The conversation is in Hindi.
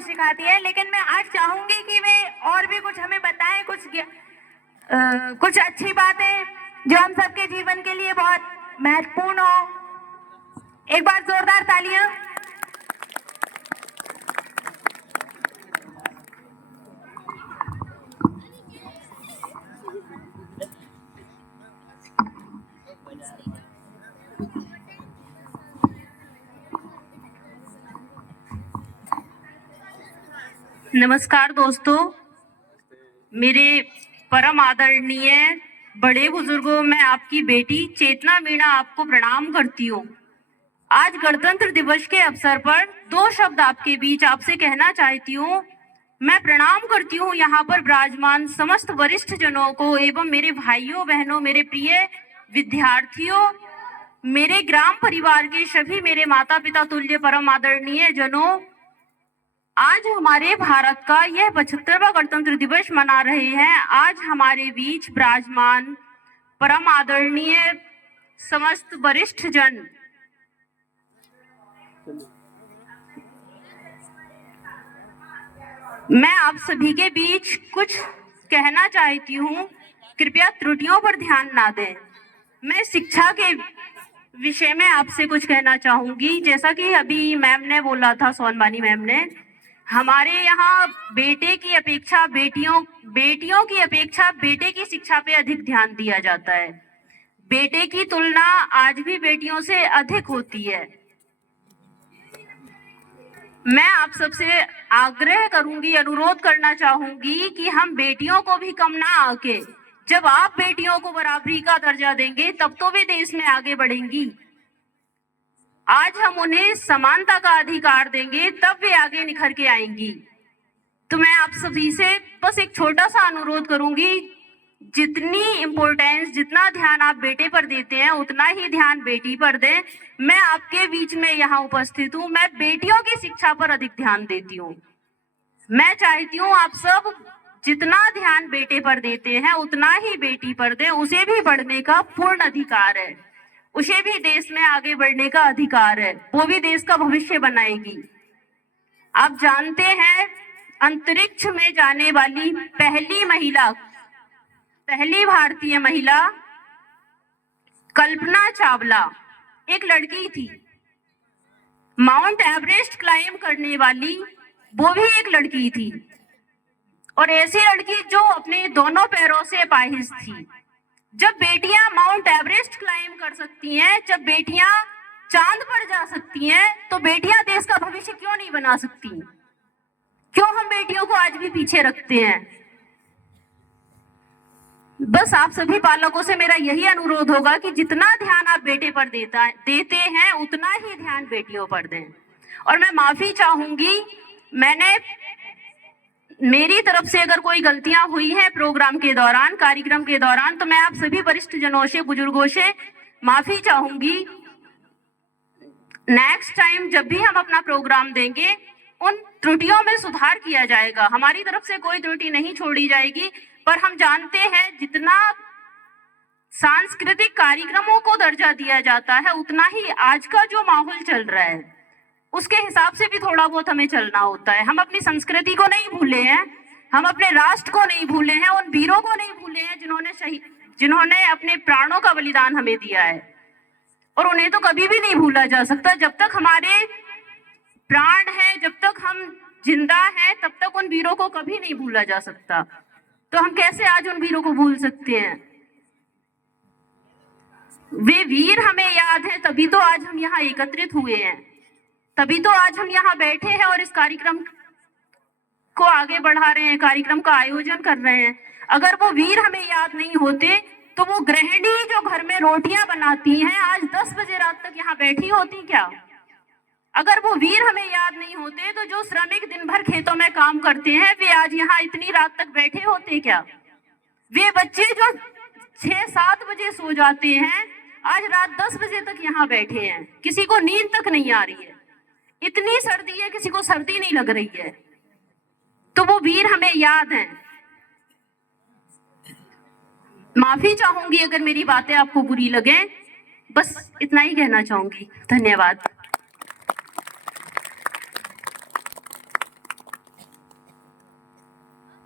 कुछ सिखाती है, लेकिन मैं आज चाहूंगी कि वे और भी कुछ हमें बताएं, कुछ अच्छी बातें जो हम सबके जीवन के लिए बहुत महत्वपूर्ण हो। एक बार जोरदार तालियां। नमस्कार दोस्तों, मेरे परम आदरणीय बड़े बुजुर्गों, मैं आपकी बेटी चेतना मीणा आपको प्रणाम करती हूँ। आज गणतंत्र दिवस के अवसर पर 2 शब्द आपके बीच आपसे कहना चाहती हूँ। मैं प्रणाम करती हूँ यहाँ पर विराजमान समस्त वरिष्ठ जनों को एवं मेरे भाइयों बहनों, मेरे प्रिय विद्यार्थियों, मेरे ग्राम परिवार के सभी मेरे माता पिता तुल्य परम आदरणीय जनों। आज हमारे भारत का यह 75वां गणतंत्र दिवस मना रहे हैं। आज हमारे बीच विराजमान परम आदरणीय समस्त वरिष्ठ जन, मैं आप सभी के बीच कुछ कहना चाहती हूँ। कृपया त्रुटियों पर ध्यान ना दें। मैं शिक्षा के विषय में आपसे कुछ कहना चाहूंगी। जैसा कि अभी मैम ने बोला था, सोनवानी मैम ने, हमारे यहाँ बेटे की अपेक्षा बेटियों की अपेक्षा बेटे की शिक्षा पे अधिक ध्यान दिया जाता है। बेटे की तुलना आज भी बेटियों से अधिक होती है। मैं आप सबसे आग्रह करूंगी, अनुरोध करना चाहूंगी कि हम बेटियों को भी कम ना आके, जब आप बेटियों को बराबरी का दर्जा देंगे तब तो वे देश में आगे बढ़ेंगी। आज हम उन्हें समानता का अधिकार देंगे तब वे आगे निखर के आएंगी। तो मैं आप सभी से बस एक छोटा सा अनुरोध करूंगी, जितनी इम्पोर्टेंस, जितना ध्यान आप बेटे पर देते हैं उतना ही ध्यान बेटी पर दें। मैं आपके बीच में यहाँ उपस्थित हूँ, मैं बेटियों की शिक्षा पर अधिक ध्यान देती हूँ। मैं चाहती हूँ आप सब जितना ध्यान बेटे पर देते हैं उतना ही बेटी पर दें। उसे भी बढ़ने का पूर्ण अधिकार है, उसे भी देश में आगे बढ़ने का अधिकार है, वो भी देश का भविष्य बनाएगी। आप जानते हैं, अंतरिक्ष में जाने वाली पहली भारतीय महिला कल्पना चावला एक लड़की थी। माउंट एवरेस्ट क्लाइम करने वाली वो भी एक लड़की थी, और ऐसी लड़की जो अपने दोनों पैरों से अपाहिज थी। जब बेटियां माउंट एवरेस्ट क्लाइम कर सकती हैं, जब बेटियां चांद पर जा सकती हैं, तो बेटियां देश का भविष्य क्यों नहीं बना सकती? क्यों हम बेटियों को आज भी पीछे रखते हैं? बस आप सभी पालकों से मेरा यही अनुरोध होगा कि जितना ध्यान आप बेटे पर देते हैं उतना ही ध्यान बेटियों पर दें। और मैं माफी चाहूंगी, मेरी तरफ से अगर कोई गलतियां हुई हैं प्रोग्राम के दौरान, कार्यक्रम के दौरान, तो मैं आप सभी वरिष्ठ जनों से, बुजुर्गों से माफी चाहूंगी। नेक्स्ट टाइम जब भी हम अपना प्रोग्राम देंगे उन त्रुटियों में सुधार किया जाएगा। हमारी तरफ से कोई त्रुटि नहीं छोड़ी जाएगी, पर हम जानते हैं जितना सांस्कृतिक कार्यक्रमों को दर्जा दिया जाता है उतना ही आज का जो माहौल चल रहा है उसके हिसाब से भी थोड़ा बहुत हमें चलना होता है। हम अपनी संस्कृति को नहीं भूले हैं, हम अपने राष्ट्र को नहीं भूले हैं, उन वीरों को नहीं भूले हैं जिन्होंने अपने प्राणों का बलिदान हमें दिया है, और उन्हें तो कभी भी नहीं भूला जा सकता। जब तक हमारे प्राण हैं, जब तक हम जिंदा हैं, तब तक उन वीरों को कभी नहीं भूला जा सकता। तो हम कैसे आज उन वीरों को भूल सकते हैं? वे वीर हमें याद है, तभी तो आज हम यहाँ एकत्रित हुए हैं, तभी तो आज हम यहाँ बैठे हैं और इस कार्यक्रम को आगे बढ़ा रहे हैं, कार्यक्रम का आयोजन कर रहे हैं। अगर वो वीर हमें याद नहीं होते तो वो गृहिणी जो घर में रोटियां बनाती हैं आज 10 बजे रात तक यहाँ बैठी होती क्या? अगर वो वीर हमें याद नहीं होते तो जो श्रमिक दिन भर खेतों में काम करते हैं वे आज यहाँ इतनी रात तक बैठे होते क्या? वे बच्चे जो 6-7 बजे सो जाते हैं आज रात 10 बजे तक यहाँ बैठे हैं, किसी को नींद तक नहीं आ रही है, इतनी सर्दी है, किसी को सर्दी नहीं लग रही है, तो वो वीर हमें याद हैं। माफी चाहूंगी अगर मेरी बातें आपको बुरी लगे, बस इतना ही कहना चाहूंगी। धन्यवाद।